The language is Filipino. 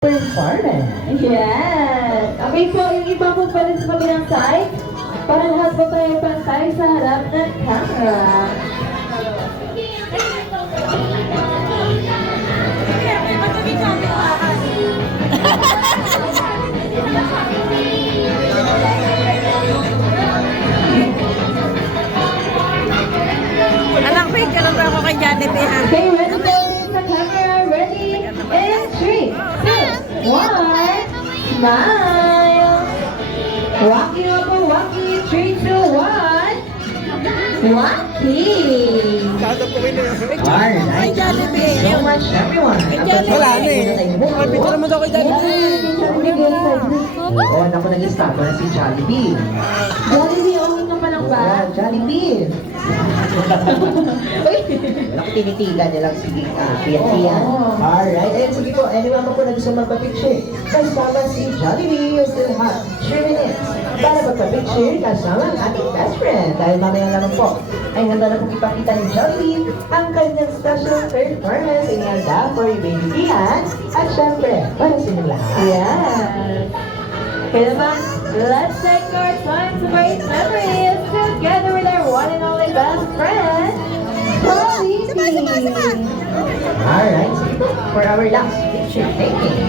performance. Yes! Okay po, yung iba po pala sa kabilang side, para lahat po tayo pantay sa harap ng camera. Anak, wait ka lang ba ako kay Janet eh, ha? Okay, ready po sa camera. Ready? In 3, 2, 1. Smile! Walking up or walking. 3, 2, 1. Walking! Alright. Kay Janet eh. So much everyone. Wala na eh. Picture naman daw kay Janet eh. Oo, naku, nag-stop na si Jollibee. Jollibee, okay na pa lang ba? Oh, Jollibee. Naku, tinitigan niya lang si Kian. Alright, ayun, sige po. Anyone pa po na gusto magpa-picture? Kasama si Jollibee, you still have 3 minutes para magpa-picture kasama ang ating best friend. Dahil mamaya naman po, ay handa na pong ipakita ni Jollibee ang kanyang special performance in handa for you, baby Kian. At syempre, para sa inyong lahat. Yes! Kaya naman, let's take our time to create memories together with our one and only best friend, Jollibee! Alright, sige po. For our last picture taking.